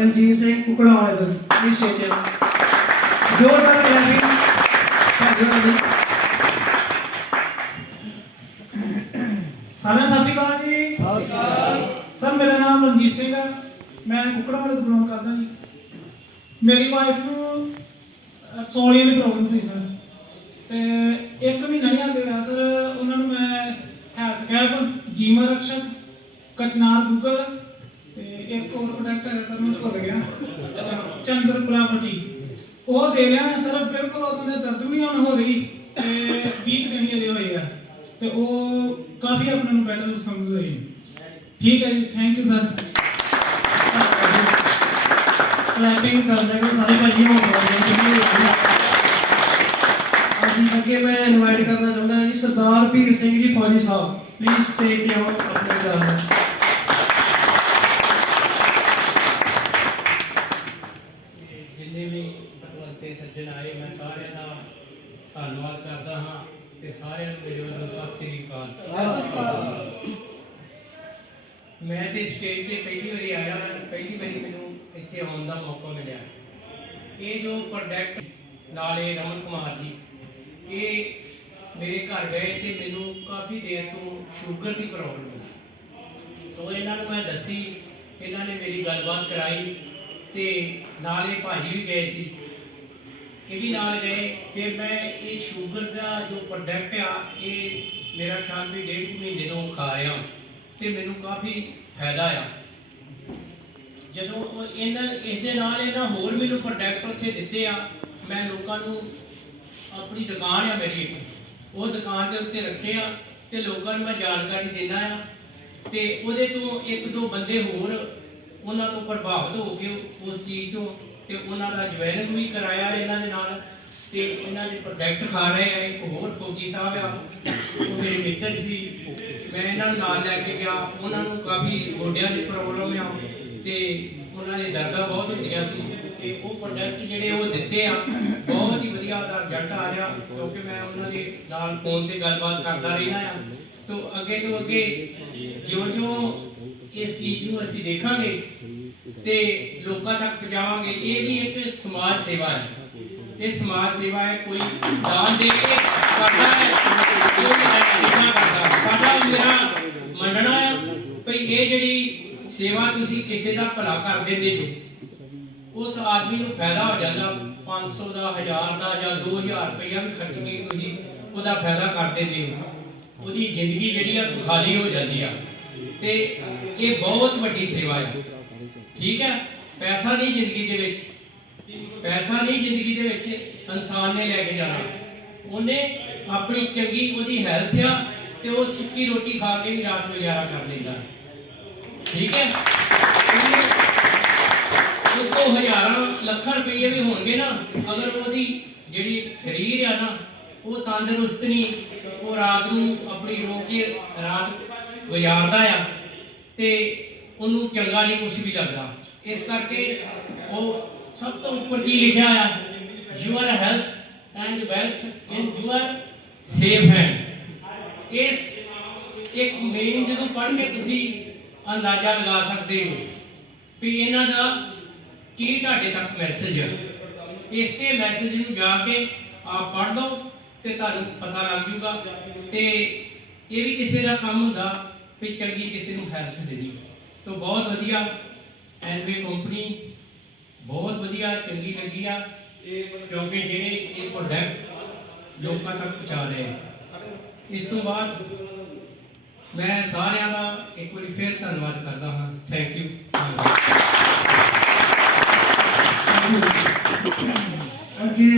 ਰਣਜੀਤ ਸਿੰਘ ਕੁਕੜਾ ਵਾਲੇ ਤੋਂ please stage जोरदार क्लैपिंग सारे सत श्री अकाल जी सर मेरा नाम रणजीत सिंह है मैं कुकड़ा वाले तो बिलोंग करता जी मेरी वाइफ को सौलिया की प्रॉब्लम थी सर तो एक महीना नहीं आते हुआ सर उन्होंने मैं हैल्थ कैप जीवन रक्षक कचनार गूगल एक और प्रोडक्ट है सर मैं भूल गया चंद्रपुरावटी वो दे रहा है सर बिल्कुल अपने दर्द भी नहीं हो रही वीक दिन ये हुए है तो वो काफ़ी अपने बेटर समझ रही ठीक है जी थैंक यू सर क्लैपिंग कर देंगे सारे भाई हो गए अगे मैं इनवाइट करना चाहता हूँ जी सरदार भीर सिंह जी फौजी साहब प्लीज स्टेज पे आओ अपने जान सज्जन आए मैं सारे का धन्यवाद करता हाँ ते सारे मेरे वालों सत श्री अकाल मैं तो स्टेज पे पहली बारी आया पहली बारी मैनू इत्थे आने का मौका मिला ये जो प्रोडक्ट नाले रमन कुमार जी ये मेरे घर गए तो मैनू काफ़ी देर तो शुगर की प्रॉब्लम है सो इन्होंने मैं दसी इन्होंने मेरी गलबात कराई तो नाले भाजी भी गए सी ये भी नाल गए कि मैं ये शुगर का जो प्रोडक्ट आ ये मेरा ख्याल भी 1.5 महीने तो खा रहा तो मैनू काफ़ी फायदा आ जो इन्होंने होर मैनू प्रोडक्ट उत्थे दिते आ मैं लोगों को अपनी दुकान है मेरी एक वो दुकान के उत्ते रखे आ तो लोगों को मैं जानकारी देना आ तो वो तो एक दो बंदे होर उन्होंने तो प्रभावित होकर उस चीज़ तो ਤੇ ਉਹਨਾਂ ਦਾ ਜੁਆਇਨਿੰਗ ਵੀ ਕਰਾਇਆ ਇਹਨਾਂ ਦੇ ਨਾਲ ਤੇ ਇਹਨਾਂ ਦੇ ਪ੍ਰੋਡਕਟ ਖਾ ਰਹੇ ਆ ਇੱਕ ਹੋਰ ਫੌਜੀ ਸਾਹਿਬ ਆ ਉਹ ਮੇਰੇ ਮਿੱਤਰ ਸੀ ਮੈਂ ਇਹਨਾਂ ਨੂੰ ਨਾਲ ਲੈ ਕੇ ਗਿਆ ਉਹਨਾਂ ਨੂੰ ਕਾਫੀ ਗੋਡਿਆਂ ਦੀ ਪ੍ਰੋਬਲਮ ਆ ਤੇ ਉਹਨਾਂ ਦੇ ਦਰਦਾਂ ਬਹੁਤ ਹੁੰਦੀਆਂ ਸੀ ਤੇ ਉਹ ਪ੍ਰੋਡਕਟ ਜਿਹੜੇ ਉਹ ਦਿੱਤੇ ਆ ਬਹੁਤ ਹੀ ਵਧੀਆ ਦਾ ਰਿਜ਼ਲਟ ਆ ਰਿਹਾ ਕਿਉਂਕਿ ਮੈਂ ਉਹਨਾਂ ਦੇ ਨਾਲ ਫੋਨ ਤੇ ਗੱਲਬਾਤ ਕਰਦਾ ਰਹਿਣਾ ਆ ਤੋਂ ਅੱਗੇ ਜਿਉਂ ਇਸ ਚੀਜ਼ ਨੂੰ ਅਸੀਂ ਦੇਖਾਂਗੇ ਤੇ ਲੋਕਾਂ ਤੱਕ ਪਹੁੰਚਾਵਾਂਗੇ ਇਹ ਵੀ ਇੱਕ ਸਮਾਜ ਸੇਵਾ ਹੈ ਇਹ ਸਮਾਜ ਸੇਵਾ ਹੈ ਕੋਈ ਦਾਨ ਦੇ ਕੇ ਕਰਦਾ ਹੈ ਕੋਈ ਨਹੀਂ ਕਰਦਾ ਸਾਡਾ ਮੇਰਾ ਮੰਨਣਾ ਹੈ ਭਈ ਇਹ ਜਿਹੜੀ ਸੇਵਾ ਤੁਸੀਂ ਕਿਸੇ ਦਾ ਭਲਾ ਕਰ ਦਿੰਦੇ ਜੋ ਉਸ ਆਦਮੀ ਨੂੰ ਫਾਇਦਾ ਹੋ ਜਾਂਦਾ 500 ਦਾ 1000 ਦਾ ਜਾਂ 2000 ਰੁਪਇਆ ਵੀ ਖਰਚ ਕੇ ਤੁਸੀਂ ਉਹਦਾ ਫਾਇਦਾ ਕਰ ਦਿੰਦੇ ਹੋ ਉਹਦੀ ਜ਼ਿੰਦਗੀ ਜਿਹੜੀ ਆ ਸੁਖਾਲੀ ਹੋ ਜਾਂਦੀ ਆ ਤੇ ਇਹ ਬਹੁਤ ਵੱਡੀ ਸੇਵਾ ਹੈ ठीक है पैसा नहीं जिंदगी दे विच पैसा नहीं जिंदगी दे विच इंसान ने लेके जाना उन्हें अपनी चंगी ओदी हेल्थ आ ते वो सुक्की रोटी खा के भी रात गुजारा कर लेंदा ठीक है उसको हज़ारों लाख रुपये भी होंगे ना अगर ओदी जिहड़ी शरीर आ ना वो तंदुरुस्त नहीं वो रात नूं अपनी रो के रात गुजारदा आ ते ਉਹਨੂੰ ਚੰਗਾ ਨਹੀਂ ਕੁਝ ਵੀ ਲੱਗਦਾ ਇਸ ਕਰਕੇ ਉਹ ਸਭ ਤੋਂ ਉੱਪਰ ਕੀ ਲਿਖਿਆ ਆ your health and wealth in your safe hand ਇਸ ਇੱਕ ਮੇਨ ਜਦੋਂ ਪੜ੍ਹ ਕੇ ਤੁਸੀਂ ਅੰਦਾਜ਼ਾ ਲਗਾ ਸਕਦੇ ਹੋ ਵੀ ਇਹਨਾਂ ਦਾ ਕੀ ਤੁਹਾਡੇ ਤੱਕ ਮੈਸੇਜ ਹੈ ਇਸੇ ਮੈਸੇਜ ਨੂੰ ਜਾ ਕੇ ਆਪ ਪੜ੍ਹ ਲਓ ਤੇ ਤੁਹਾਨੂੰ ਪਤਾ ਲੱਗ ਜੂਗਾ ਤੇ ਇਹ ਵੀ ਕਿਸੇ ਦਾ ਕੰਮ ਹੁੰਦਾ ਵੀ ਚੰਗੀ ਕਿਸੇ ਨੂੰ ਹੈਲਥ ਦੇਣੀ तो बहुत वधिया एनवे कंपनी बहुत वधिया चंगी लगी आ क्योंकि जेडे ये प्रोडक्ट लोगों तक पहुँचा रहे हैं इस तो बाद मैं सारे का एक बार फिर धन्यवाद करता हाँ थैंक यू अगे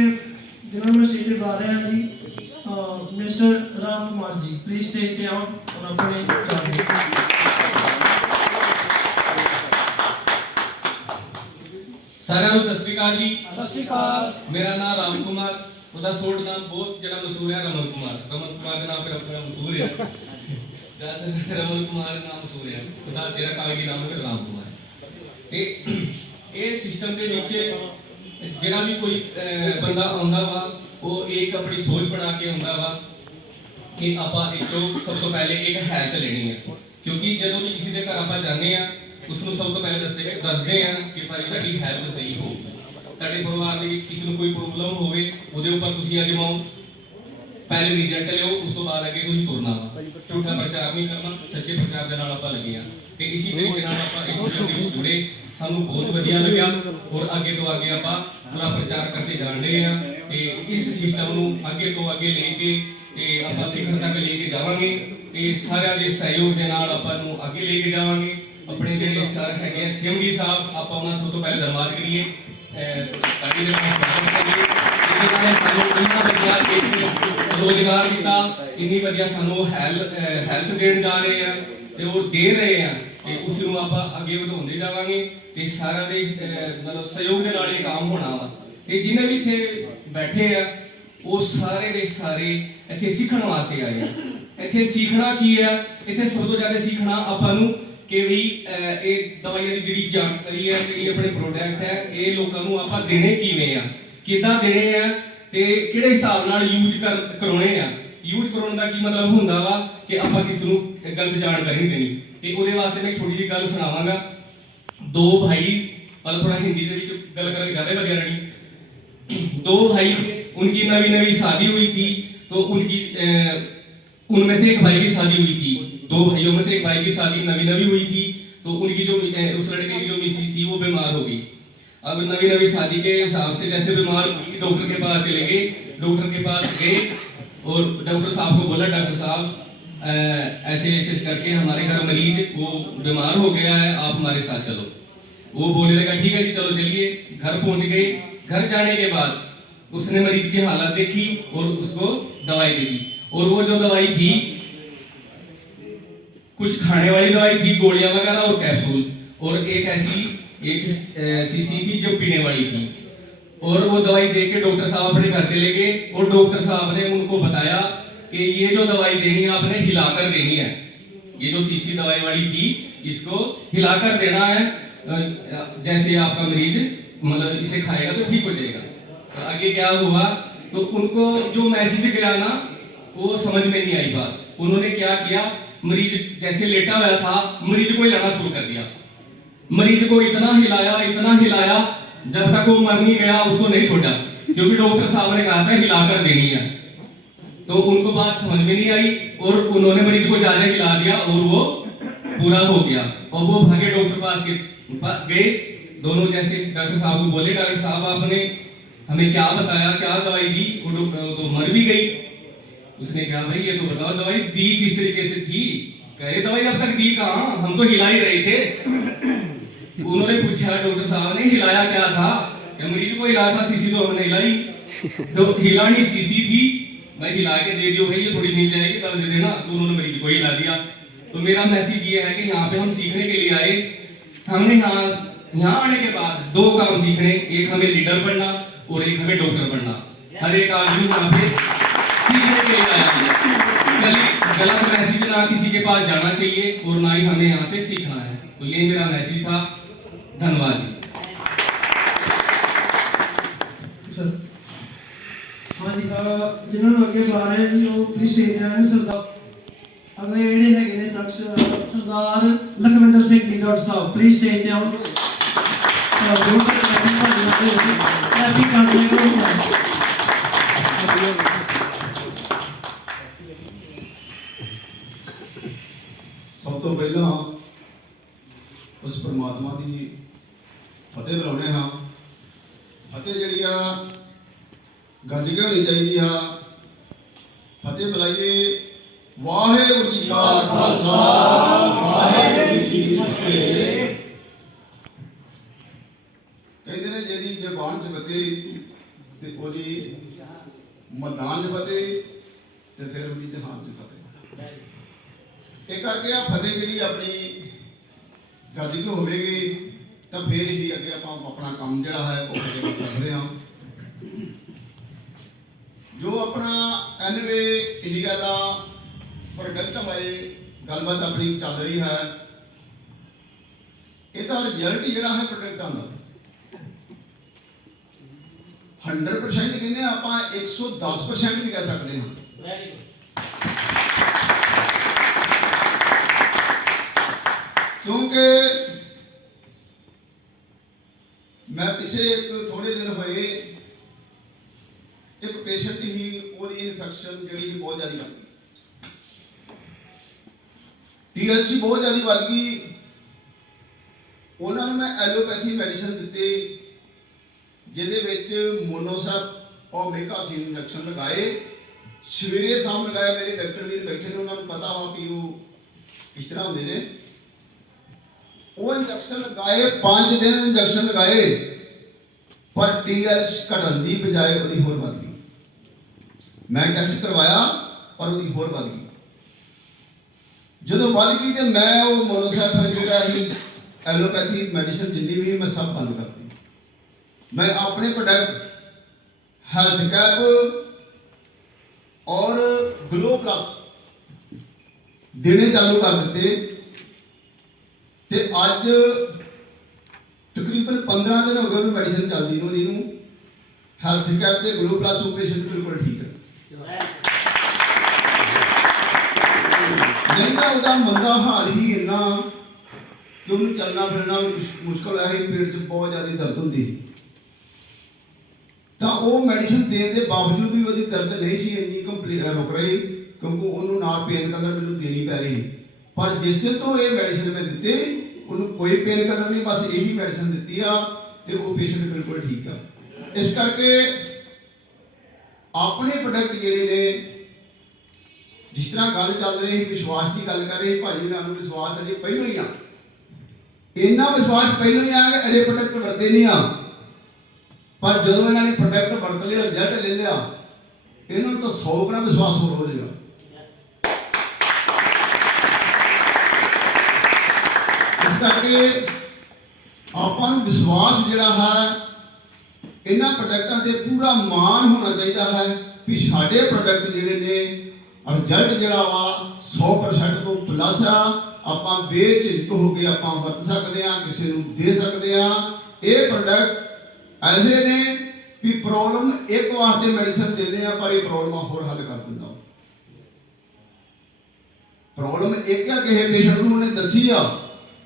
जिन्होंने मैं स्टेज पे बुला रहे हैं जी mister Ram Kumar ji please stage पे आओ और अपने सारे सत श्री अकाल जी सत श्री अकाल मेरा नाम राम कुमार ਉਹਦਾ ਸੋਟ ਨਾਮ ਬਹੁਤ ਜਿਹੜਾ ਮਸ਼ਹੂਰ ਹੈ ਰਮਨ ਕੁਮਾਰ ਦੇ ਨਾਮ ਫਿਰ ਆਪਣਾ ਮਸ਼ਹੂਰ ਹੈ ਜਦ ਰਮਨ ਕੁਮਾਰ ਨਾਮ ਮਸ਼ਹੂਰ ਹੈ ਉਹਦਾ ਤੇਰਾ ਕਾਲਗੀ ਨਾਮ ਹੈ ਰਾਮ ਕੁਮਾਰ ਤੇ ਇਹ ਸਿਸਟਮ ਦੇ ਵਿੱਚ ਜਿਹੜਾ ਵੀ ਕੋਈ ਬੰਦਾ ਆਉਂਦਾ ਵਾ ਉਹ ਇੱਕ ਆਪਣੀ ਸੋਚ ਬਣਾ ਕੇ ਆਉਂਦਾ ਵਾ ਕਿ ਆਪਾਂ ਇੱਕ ਤੋਂ ਸਭ ਤੋਂ ਪਹਿਲੇ ਇੱਕ ਹੈਲਥ ਲੈਣੀ ਹੈ ਕਿਉਂਕਿ ਜਦੋਂ ਵੀ ਕਿਸੇ ਦੇ ਘਰ ਆਪਾਂ ਜਾਂਦੇ ਆ ਉਸ ਨੂੰ ਸਭ ਤੋਂ ਪਹਿਲੇ ਦੱਸਦੇ ਆ ਕਿ ਭਾਈ ਤੁਹਾਡੀ ਹੈਲਥ ਸਹੀ ਹੋ, ਤੁਹਾਡੇ ਪਰਿਵਾਰ ਦੇ ਵਿੱਚ ਕਿਸੇ ਨੂੰ ਕੋਈ ਪ੍ਰੋਬਲਮ ਹੋਵੇ ਉਹਦੇ ਉੱਪਰ ਤੁਸੀਂ ਅਜਮਾਓ, ਪਹਿਲੇ ਰਿਜ਼ਲਟ ਲਿਓ, ਉਸ ਤੋਂ ਬਾਅਦ ਅੱਗੇ ਤੁਸੀਂ ਤੁਰਨਾ ਵਾ। ਝੂਠਾ ਪ੍ਰਚਾਰ ਨਹੀਂ ਕਰਨਾ, ਸੱਚੇ ਪ੍ਰਚਾਰ ਦੇ ਨਾਲ ਆਪਾਂ ਲੱਗੇ ਆ ਤੇ ਇਸੇ ਤਰੀਕੇ ਨਾਲ ਆਪਾਂ ਇਸ ਵੀਡੀਓ ਦੇ ਵਿੱਚ ਜੁੜੇ। ਸਾਨੂੰ ਬਹੁਤ ਵਧੀਆ ਲੱਗਿਆ ਔਰ ਅੱਗੇ ਤੋਂ ਅੱਗੇ ਆਪਾਂ ਪੂਰਾ ਪ੍ਰਚਾਰ ਕਰਦੇ ਜਾ ਰਹੇ ਆ ਤੇ ਇਸ ਸਿਸਟਮ ਨੂੰ ਅੱਗੇ ਤੋਂ ਅੱਗੇ ਲੈ ਕੇ ਤੇ ਆਪਾਂ ਸਿਖਰ ਤੱਕ ਲੈ ਕੇ ਜਾਵਾਂਗੇ ਤੇ ਸਾਰਿਆਂ ਦੇ ਸਹਿਯੋਗ ਦੇ ਨਾਲ ਆਪਾਂ ਨੂੰ ਅੱਗੇ ਲੈ ਕੇ ਜਾਵਾਂਗੇ। ਆਪਣੇ ਜਿਹੜੇ ਸਰ ਹੈਗੇ ਸੀਐਮਡੀ ਸਾਹਿਬ, ਆਪਾਂ ਉਹਨਾਂ ਸਭ ਤੋਂ ਪਹਿਲੇ ਧੰਨਵਾਦ ਕਰੀਏ, ਸਾਡੀ ਦੇ ਨਾਲ ਸਾਨੂੰ ਇੰਨਾ ਵਧੀਆ ਰੋਜ਼ਗਾਰ ਦਿੱਤਾ, ਇੰਨੀ ਵਧੀਆ ਸਾਨੂੰ ਹੈਲਥ ਦੇਣ ਜਾ ਰਹੇ ਆ ਤੇ ਉਹ ਦੇ ਰਹੇ ਆ ਤੇ ਉਸ ਨੂੰ ਆਪਾਂ ਅੱਗੇ ਵਧਾਉਂਦੇ ਜਾਵਾਂਗੇ ਤੇ ਸਾਰਿਆਂ ਦੇ ਮਤਲਬ ਸਹਿਯੋਗ ਦੇ ਨਾਲ ਇਹ ਕੰਮ ਹੋਣਾ ਵਾ। ਤੇ ਜਿੰਨੇ ਵੀ ਇੱਥੇ ਬੈਠੇ ਆ ਉਹ ਸਾਰੇ ਦੇ ਸਾਰੇ ਇੱਥੇ ਸਿੱਖਣ ਵਾਸਤੇ ਆਏ ਆ। ਇੱਥੇ ਸਿੱਖਣਾ ਕੀ ਆ? ਇੱਥੇ ਸਭ ਤੋਂ ਜ਼ਿਆਦਾ ਸਿੱਖਣਾ ਆਪਾਂ ਨੂੰ ਕਿ ਵੀ ਇਹ ਦਵਾਈਆਂ ਦੀ ਜਿਹੜੀ ਜਾਣਕਾਰੀ ਹੈ, ਜਿਹੜੀ ਆਪਣੇ ਪ੍ਰੋਡਕਟ ਹੈ, ਇਹ ਲੋਕਾਂ ਨੂੰ ਆਪਾਂ ਦੇਣੇ ਕਿਵੇਂ ਆ, ਕਿੱਦਾਂ ਦੇਣੇ ਆ ਤੇ ਕਿਹੜੇ ਹਿਸਾਬ ਨਾਲ ਯੂਜ਼ ਕਰਾਉਣੇ ਆ। ਯੂਜ਼ ਕਰਾਉਣ ਦਾ ਕੀ ਮਤਲਬ ਹੁੰਦਾ ਵਾ ਕਿ ਆਪਾਂ ਕਿਸੇ ਨੂੰ ਗਲਤ ਜਾਣਕਾਰੀ ਨਹੀਂ ਦੇਣੀ। ਤੇ ਉਹਦੇ ਵਾਸਤੇ ਮੈਂ ਛੋਟੀ ਜਿਹੀ ਗੱਲ ਸੁਣਾਵਾਂਗਾ। दो भाई, मतलब थोड़ा हिंदी से भी गल करके ज़्यादा बढ़िया रही। दो भाई थे, उनकी नवी नवी शादी हुई थी तो उनकी उनमें से एक भाई की शादी हुई थी। दो भाइयों में से एक भाई की शादी नवी नवी हुई थी तो उनकी जो उस लड़के की जो मिसेज थी वो बीमार हो गई। अब नवी नवी शादी के हिसाब से जैसे बीमार हुई, डॉक्टर के पास चले गए। डॉक्टर के पास गए और डॉक्टर साहब को बोला, डॉक्टर साहब ऐसे ऐसे करके हमारे घर मरीज वो बीमार हो गया है, आप हमारे साथ चलो। वो बोलने लगा ठीक है जी चलो चलिए। घर पहुंच गए। घर जाने के बाद उसने मरीज की हालत देखी और उसको दवाई दे दी। और वो जो दवाई थी कुछ खाने वाली दवाई थी, गोलियां वगैरह और कैप्सूल, और एक ऐसी एक शीशी थी जो पीने वाली थी। और वो दवाई दे के डॉक्टर साहब अपने घर चले गए और डॉक्टर साहब ने उनको बताया कि ये जो दवाई देनी है आपने हिलाकर देनी है। ये जो शीशी दवाई वाली थी इसको हिलाकर देना है, जैसे आपका मरीज मतलब इसे खाएगा तो ठीक हो जाएगा। तो आगे क्या हुआ तो उनको जो मैसेज गया ना वो समझ में नहीं आई बात। उन्होंने क्या किया, मरीज जैसे लेटा हुआ था मरीज को हिलाना शुरू कर दिया। मरीज को इतना हिलाया जब तक वो मर नहीं गया उसको नहीं छोड़ा, क्योंकि डॉक्टर साहब ने कहा था हिलाकर देनी है। तो उनको बात समझ में नहीं आई और उन्होंने मरीज को ज्यादा हिला दिया और वो पूरा हो गया। और वो भागे डॉक्टर पास गए दोनों। जैसे डॉक्टर साहब को बोले, डॉक्टर साहब आपने हमें क्या बताया, क्या दवाई दी? वो तो मर भी गई। उसने कहा भाई ये तो बताओ दवाई दी किस तरीके से थी? कहे दवाई अब तक दी कहाँ, हम तो हिला ही रहे थे। उन्होंने पूछा डॉक्टर साहब ने हिलाया क्या था? मरीज को हिलाया था, शीशी तो हमने हिलाई। तो हिलानी शीशी थी, मैं हिला के दे दियो भाई ये थोड़ी मिल जाएगी तब दे देना। तो उन्होंने मरीज को हिला दिया। तो मेरा मैसेज ये है कि यहाँ पे हम सीखने के लिए आए। हमने यहाँ आने के बाद दो काम सीखने, एक हमें लीडर बनना और एक हमें डॉक्टर बनना। हर एक आदमी यहाँ पे सीखने के लिए आया है। गलत मैसेज ना किसी के पास जाना चाहिए और ना ही हमें यहाँ से सीखना है। तो ये मेरा मैसेज था। धन्यवाद जी। हाँ जी, जिन्होंने अगे बुला रहे हैं वो प्लीज स्टेज पे आए। सरदार अगले ਜਿਹੜੇ ਹੈਗੇ ਨੇ ਸ਼ਖਸ ਸਰਦਾਰ ਲਖਵਿੰਦਰ ਸਿੰਘ ਢਿੱਲੋਂ ਸਾਹਿਬ, प्लीज स्टेज पे आओ। जो हैप्पी कंट्री सब तो पहला उस परमात्मा की फतेह बुलाने हाँ। फतेह जी गज के होनी चाहिए हाँ। फतेह बुलाइए वाहेगुरू जी का खालसा वाहेगुरू जी की फतेह। कहते ने जी जबान च फतेह ते ओदी मैदान च फतेह ते फिर ओदी जहान च फतेह। एक करके आ फतेह जी अपनी गज के होगी तो फिर ही अगे आप अपना काम जोड़ा है वो कर रहे हैं। जो अपना एनवे इंडिया का प्रोडक्ट बारे गलबात अपनी चल रही है, इसका रिजल्ट जोड़ा है प्रोडक्टा का 100% कहने आप 110% भी कह सकते हैं। क्योंकि ਪਿੱਛੇ ਇੱਕ ਥੋੜੇ ਦਿਨ ਹੋਏ ਇੱਕ ਪੇਸ਼ੈਂਟ ਹੀ ਉਹਦੀ ਇਨਫੈਕਸ਼ਨ ਜਿਹੜੀ ਬਹੁਤ ਜ਼ਿਆਦਾ ਵੱਧ ਗਈ, TLC ਬਹੁਤ ਜ਼ਿਆਦਾ ਵੱਧ ਗਈ। ਉਹਨਾਂ ਨੂੰ ਮੈਂ ਐਲੋਪੈਥੀ ਮੈਡੀਸਨ ਦਿੱਤੇ, ਜਿਹਦੇ ਵਿੱਚ ਮੋਨੋਸੈਪ ਔਰ ਮੇਕਾਸੀਨ ਇੰਜੈਕਸ਼ਨ ਲਗਾਏ। ਸਵੇਰੇ ਸ਼ਾਮ ਲਗਾਇਆ। ਮੇਰੇ ਡਾਕਟਰ ਵੀਰ ਬੈਠੇ ਨੇ, ਉਹਨਾਂ ਨੂੰ ਪਤਾ ਵਾ ਕਿ ਉਹ ਕਿਸ ਤਰ੍ਹਾਂ ਹੁੰਦੇ ਨੇ। ਉਹ ਇੰਜੈਕਸ਼ਨ ਲਗਾਏ, 5 ਦਿਨ ਇੰਜੈਕਸ਼ਨ ਲਗਾਏ, ਪਰ TLC ਘਟਣ ਦੀ ਬਜਾਏ ਉਹਦੀ ਹੋਰ ਵੱਧ ਗਈ। ਮੈਂ ਟੈਸਟ ਕਰਵਾਇਆ ਪਰ ਉਹਦੀ ਹੋਰ ਵੱਧ ਗਈ। ਜਦੋਂ ਵੱਧ ਗਈ ਤੇ ਮੈਂ ਉਹ ਮੋਨੋਸੈਪ ਜਿਹੜਾ ਸੀ ਐਲੋਪੈਥੀ ਮੈਡੀਸਨ ਜਿੰਨੀ ਵੀ ਮੈਂ ਸਭ ਬੰਦ ਕਰਤੀ। ਮੈਂ ਆਪਣੇ ਪ੍ਰੋਡਕਟ ਹੈਲਥ ਕੈਪ और ग्लो प्लस देने चालू कर दिते ते अज तकरीबन 15 दिन हो गए मेडिसिन चलती नूं हेल्थ कैप ते ग्लो प्लस पेशेंट बिल्कुल ठीक है। नहीं तो उसका मंदा हाल ही इन्ना कि उन्हें चलना फिरना मुश्किल है, पेट च बहुत ज़्यादा दर्द होंगी। ਤਾਂ ਉਹ ਮੈਡੀਸਨ ਦੇਣ ਦੇ ਬਾਵਜੂਦ ਵੀ ਉਹਦੀ ਦਰਦ ਨਹੀਂ ਸੀ ਇੰਨੀ ਕੰਪਲੀਟ ਰੁਕ ਰਹੀ, ਕਿਉਂਕਿ ਉਹਨੂੰ ਨਾਲ ਪੇਨ ਕਿਲਰ ਮੈਨੂੰ ਦੇਣੀ ਪੈ ਰਹੀ। ਪਰ ਜਿਸ ਦਿਨ ਤੋਂ ਇਹ ਮੈਡੀਸਨ ਮੈਂ ਦਿੱਤੇ ਉਹਨੂੰ ਕੋਈ ਪੇਨ ਕਿਲਰ ਨਹੀਂ, ਬਸ ਇਹੀ ਮੈਡੀਸਨ ਦਿੱਤੀ ਆ ਤੇ ਉਹ ਪੇਸ਼ੈਂਟ ਬਿਲਕੁਲ ਠੀਕ ਆ। ਇਸ ਕਰਕੇ ਆਪਣੇ ਪ੍ਰੋਡਕਟ ਜਿਹੜੇ ਨੇ, ਜਿਸ ਤਰ੍ਹਾਂ ਗੱਲ ਚੱਲ ਰਹੀ ਵਿਸ਼ਵਾਸ ਦੀ ਗੱਲ ਕਰ ਰਹੇ ਭਾਜੀ ਨਾਲ ਨੂੰ ਵਿਸ਼ਵਾਸ ਅਜੇ ਪਹਿਲਾਂ ਹੀ ਆ, ਇੰਨਾ ਵਿਸ਼ਵਾਸ ਪਹਿਲਾਂ ਹੀ ਆ ਕਿ ਅਜੇ ਪ੍ਰੋਡਕਟ ਵਰਤੇ ਨਹੀਂ ਆ। पर जो इन्होंने प्रोडक्ट वरत लिया, रिजल्ट ले लिया, इन्होंने तो 100 गुना विश्वास हो जाएगा। इस करके आपां नूं विश्वास जिहड़ा है इन्हां प्रोडक्टां ते पूरा मान होना चाहिए है कि साडे प्रोडक्ट जिहड़े ने रिजल्ट जिहड़ा वा 100% तो प्लस आ। आपां बेझिझक हो के आपां वरत सकदे आ, किसी नूं दे सकदे आ। ये प्रोडक्ट ऐसे ने भी प्रॉब्लम एक वास्ते मेडिसिन देने पर ये प्रॉब्लम होर हल कर दिंदा। प्रॉब्लम एक है कि पेशेंट नूं उन्हें दसी आ,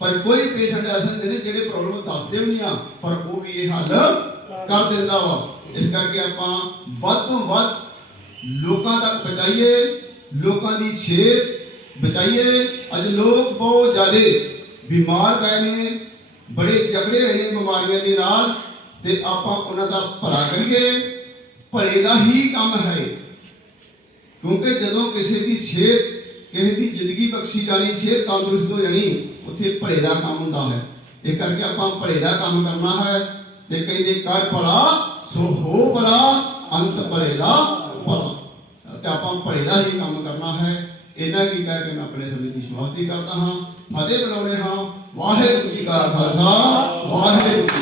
पर कोई पेशेंट ऐसे होंदे ने जिहड़े प्रॉब्लम दसदे भी नहीं आ, पर वो भी ये हल कर दिंदा वा। इस करके आपां वध तों वध लोकां तक पहुंचाइए, लोकां दी सेहत बचाइए। अज लोग बहुत ज़्यादा बीमार पए ने, बड़े झगड़े होए ने बीमारियां दे नाल, ते आपां उन्हां दा भला करिए। भले दा ही काम है, क्योंकि जदों किसी दी सेहत, किसी दी जिंदगी बख्शी जानी, सेहत तंदुरुस्त हो जानी, उत्थे भले दा काम हुंदा है। इस करके आपां भले दा काम करना है। ते कहंदे कर भला सो हो भला, अंत भले दा भला। ते आपां भले दा ही काम करना है। इन्ना की कह के मैं अपने समय की समाप्ति करता हाँ। फतेह बुलाउने हाँ। वाहिगुरू जी का खालसा, वाहिगुरू